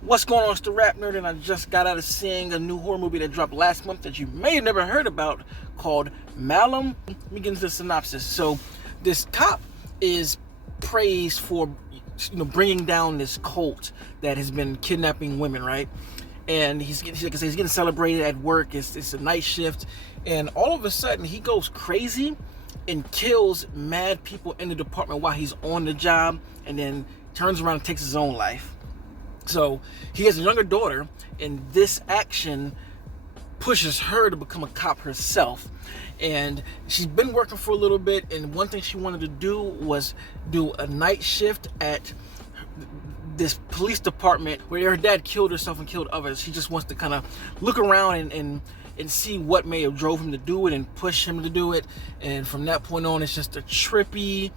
What's going on? It's the RapNerd, and I just got out of seeing a new horror movie that dropped last month that you may have never heard about called Malum. Let me get into the synopsis. So, this cop is praised for, bringing down this cult that has been kidnapping women, right? And he's getting celebrated at work. It's a night shift, and all of a sudden he goes crazy and kills mad people in the department while he's on the job, and then turns around and takes his own life. So he has a younger daughter, and this action pushes her to become a cop herself. And she's been working for a little bit, and one thing she wanted to do was do a night shift at this police department where her dad killed herself and killed others. She just wants to kind of look around and see what may have drove him to do it and push him to do it. And from that point on, it's just a trippy,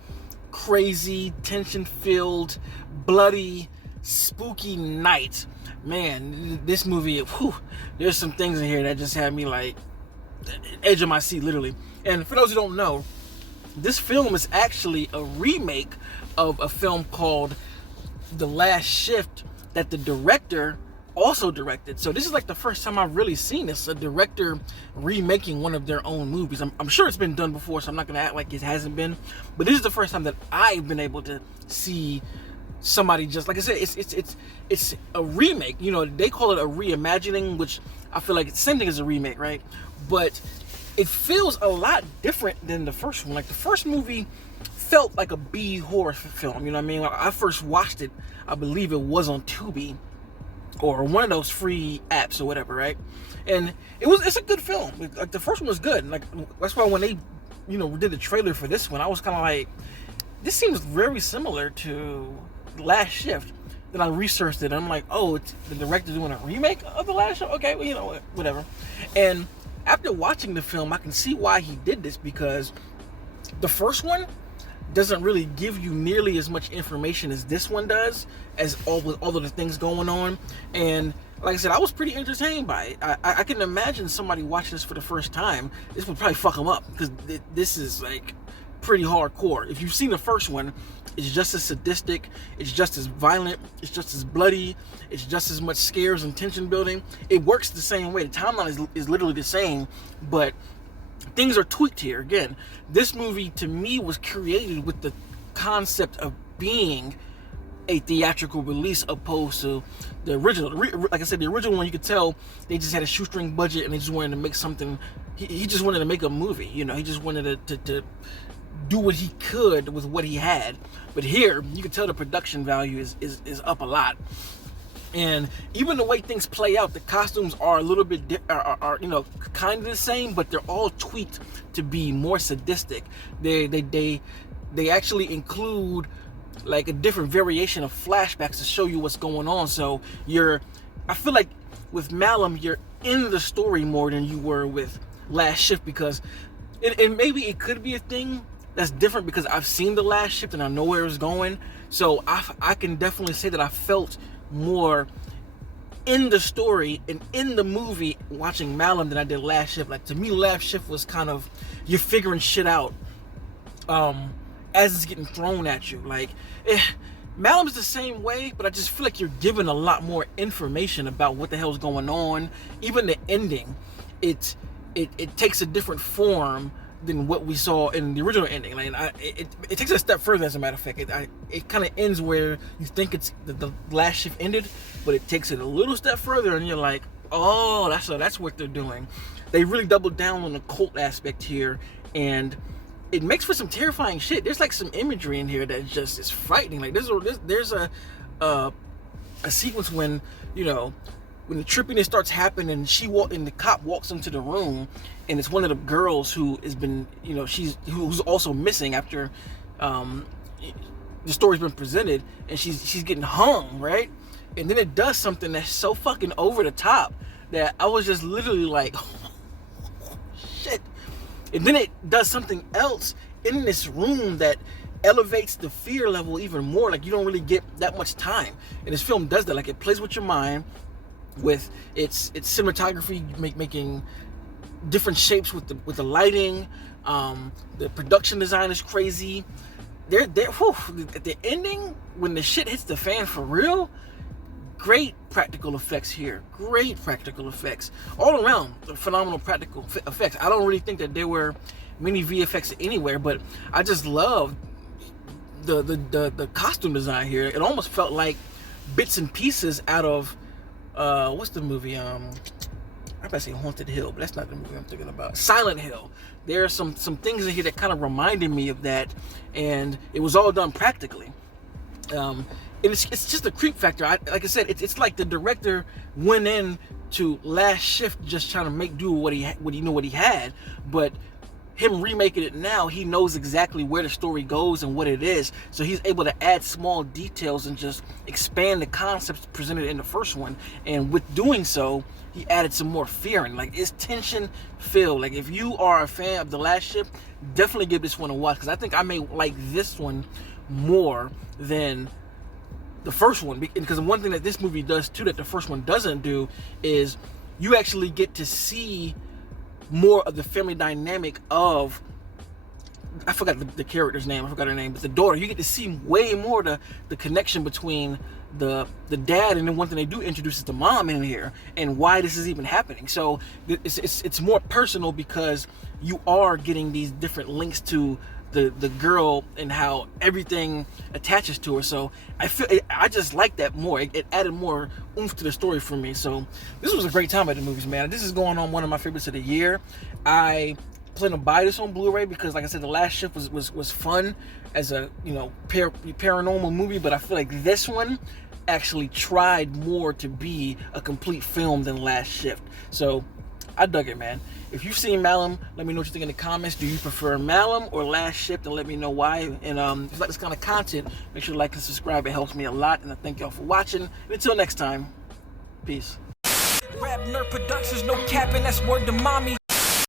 crazy, tension-filled, bloody, spooky night. Man, this movie, there's some things in here that just had me like edge of my seat, literally. And for those who don't know, this film is actually a remake of a film called The Last Shift that the director also directed. So this is like the first time I've really seen this, a director remaking one of their own movies. I'm sure it's been done before, so I'm not gonna act like it hasn't been, but this is the first time that I've been able to see somebody, just like I said, it's a remake. They call it a reimagining, which I feel like it's the same thing as a remake, right? But it feels a lot different than the first one. Like, the first movie felt like a B horror film, you know what I mean? When I first watched it, I believe it was on Tubi or one of those free apps or whatever, right? And it's a good film. Like, the first one was good. Like, that's why when they did the trailer for this one, I was kind of like, this seems very similar to Last Shift. Then I researched it, and I'm like, oh, it's the director doing a remake of The Last Shift? Okay, well, whatever. And after watching the film, I can see why he did this, because the first one doesn't really give you nearly as much information as this one does, as all of the things going on. And like I said, I was pretty entertained by it. I can imagine somebody watching this for the first time, this would probably fuck them up, because this is like pretty hardcore. If you've seen the first one, it's just as sadistic, it's just as violent, it's just as bloody, it's just as much scares and tension building. It works the same way. The timeline is literally the same, but things are tweaked here. Again, this movie to me was created with the concept of being a theatrical release opposed to the original. Like I said, the original one, you could tell they just had a shoestring budget and they just wanted to make something. He just wanted to make a movie. He just wanted to do what he could with what he had. But here, you can tell the production value is up a lot. And even the way things play out, the costumes are a little bit are kind of the same, but they're all tweaked to be more sadistic. They actually include like a different variation of flashbacks to show you what's going on. So I feel like with Malum, you're in the story more than you were with Last Shift, because and maybe it could be a thing that's different because I've seen The Last Shift and I know where it's going. So I can definitely say that I felt more in the story and in the movie watching Malum than I did Last Shift. Like, to me, Last Shift was kind of, you're figuring shit out as it's getting thrown at you. Like, Malum is the same way, but I just feel like you're given a lot more information about what the hell's going on. Even the ending, it takes a different form than what we saw in the original ending. Like, it takes it a step further, as a matter of fact. It kind of ends where you think it's the Last Shift ended, but it takes it a little step further, and you're like, oh, that's what they're doing. They really doubled down on the cult aspect here, and it makes for some terrifying shit. There's like some imagery in here that just is frightening. Like, there's a sequence when when the trippiness starts happening, and the cop walks into the room, and it's one of the girls who has been, who's also missing after the story's been presented, and she's getting hung, right? And then it does something that's so fucking over the top that I was just literally like, oh, shit. And then it does something else in this room that elevates the fear level even more. Like, you don't really get that much time. And this film does that. Like, it plays with your mind, with its cinematography, making different shapes with the lighting. The production design is crazy. At the ending, when the shit hits the fan for real, great practical effects here. Great practical effects. All around, phenomenal practical effects. I don't really think that there were many VFX anywhere, but I just love the costume design here. It almost felt like bits and pieces out of what's the movie? I'm about to say Haunted Hill, but that's not the movie I'm thinking about. Silent Hill. There are some things in here that kind of reminded me of that, and it was all done practically. And it's just a creep factor. Like I said, it's like the director went in to Last Shift just trying to make do with what he had, but him remaking it now, he knows exactly where the story goes and what it is, so he's able to add small details and just expand the concepts presented in the first one. And with doing so, he added some more fear and like it's tension filled. Like if you are a fan of The Last Ship, definitely give this one a watch, because I think I may like this one more than the first one, because one thing that this movie does too that the first one doesn't do is you actually get to see more of the family dynamic of, I forgot the character's name, I forgot her name, but the daughter. You get to see way more the connection between the dad, and then one thing they do introduce is the mom in here and why this is even happening. So it's more personal because you are getting these different links to the girl and how everything attaches to her. So I just like that more. It added more oomph to the story for me. So this was a great time at the movies, man. This is going on one of my favorites of the year. I plan to buy this on Blu-ray because, like I said, The Last Shift was fun as a paranormal movie, but I feel like this one actually tried more to be a complete film than Last Shift. So I dug it, man. If you've seen Malum, let me know what you think in the comments. Do you prefer Malum or Last Shift? And let me know why. And if you like this kind of content, make sure to like and subscribe. It helps me a lot. And I thank y'all for watching. And until next time, peace. RapNerd Productions, no capping, that's word to mommy.